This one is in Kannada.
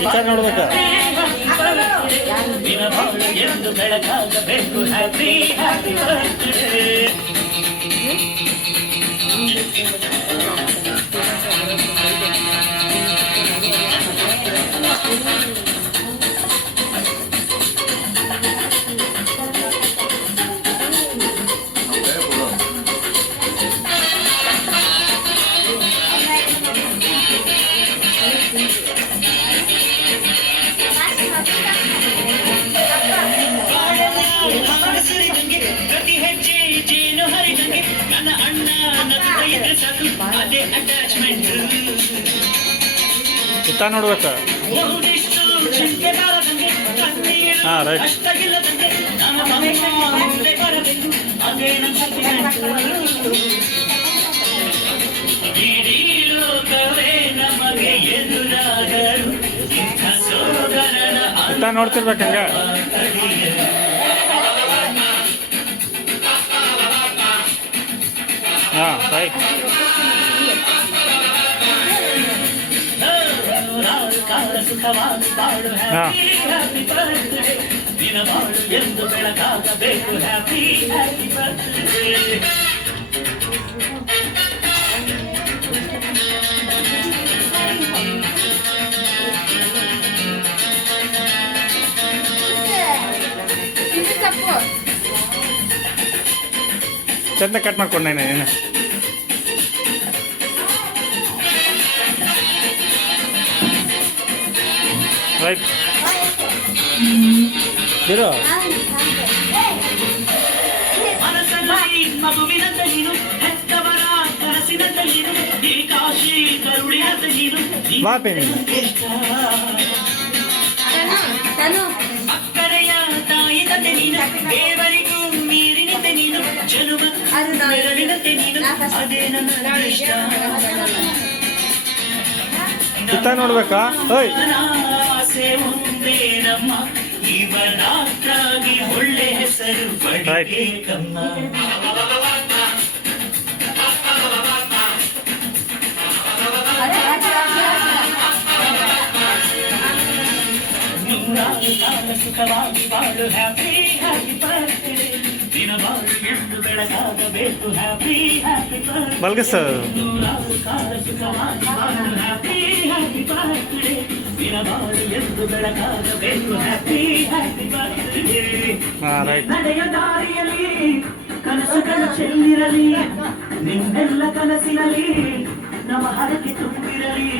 ವಿಚಾರ ನೋಡ್ಬೇಕ ಎಂದು ಬೆಳಕಾಗಬೇಕು ಹ್ಯಾಪಿ ಹ್ಯಾಪಿ ಬರ್ತ್ಡೇ. ಪ್ರತಿ ಹೆಜ್ಜೆ ಜೇನು ಹರಿದಂಗೆ ನನ್ನ ಅಣ್ಣ ನಗ್ತಾ ಇದ್ರೆ ಸಾಕು ಅದೇ ಅಟ್ಯಾಚ್ಮೆಂಟ್. ವಿಚಾರ ನೋಡ್ಬೇಕ ಬಹುದಿಷ್ಟು ಚಿಂತೆ ಬಾರದಂಗೆ ಕಣ್ಣೀರು ರೈಟ್ ಅಷ್ಟಾಗಿಲ್ಲದಂಗೆ ನಮ್ಮ ಮುಂದೆ ಬರಬೇಕು ಅದೇ ನಮ್ಮ ಸೆಂಟಿಮೆಂಟ್. ಇಡೀ ಲೋಕವೇ ನಮಗೆ ಎದುರಾಗಲು ಇಂಥ ಸೋದರನ ವಿಚಾರ ನೋಡ್ತಿರ್ಬೇಕಂಗ. ರೈಟ್ ಸುಖವಾಗಿ ಬಾಳು ಹ್ಯಾಪಿ ಹ್ಯಾಪಿ ಬರ್ತ್ಡೇ. ದಿನ ಬಾಳು ಎಂದು ಬೆಳಕಾಗಬೇಕು ಹ್ಯಾಪಿ ಹ್ಯಾಪಿ ಬರ್ತ್ಡೇ. ಚಂದ ಕಟ್ ಮಾಡ್ಕೊಂಡೆ ಏನು ರೈಟ್ ಬಿರೋ ಮನಸ್ಸಲ್ಲಿ ಮಗುವಿನಂತ ನೀನು ಹೆತ್ತವರ ಕನಸಿನಂತ ನೀನು ಈ ಕಾಶಿ ಕರುಳಿನಂತ ನೀನು ಅಕ್ಕರೆಯ ತಾಯಿನಂತೆ ನೀನು ದೇವರಿಗೂ ಮೀರಿನಂತೆ ನೀನು ಜನುಮ ನೆರಳಿನಂತೆ ನೀನು ಅದೇ ನನ್ನ ಇಷ್ಟ. ನೋಡ್ಬೇಕಾ ಆಸೆ ಒಂದೇ ನಮ್ಮ ಇವನಾಗಿ ಒಳ್ಳೆ ಹೆಸರು ಪಡೆಯಬೇಕಮ್ಮ. ನೂರಾರು ಕಾಲ ಸುಖವಾಗಿ ಬಾಳು ಹ್ಯಾಪಿ ಹ್ಯಾಪಿ ಬರ್ತ್ಡೇ. ದಿನ ಬಾಳು ಎಂದು ಬೆಳಕಾಗಬೇಕು ಹ್ಯಾಪಿ ಹ್ಯಾಪಿ ಬರ್ತ್ಡೇ. ಬಲ್ಗಸ್ ನೂರಾರು ಕಾಲ ಸುಖವಾಗಿ ಬಾಳು ಹ್ಯಾಪಿ ಹ್ಯಾಪಿ ಬರ್ತ್ಡೇ. ದಿನ ಬಾಳು ಎಂದು ಬೆಳಕಾಗಬೇಕು ಹ್ಯಾಪಿ ಹ್ಯಾಪಿ ಬರ್ತ್ಡೇ. ರೈಟ್ ನಡೆಯ ದಾರಿಯಲ್ಲಿ ಕನಸುಗಳ ಚೆಲ್ಲಿರಲಿ ನಿಮ್ಮೆಲ್ಲ ಕನಸಿನಲ್ಲಿ ನಮ್ಮ ಹರಕೆ ತುಂಬಿರಲಿ.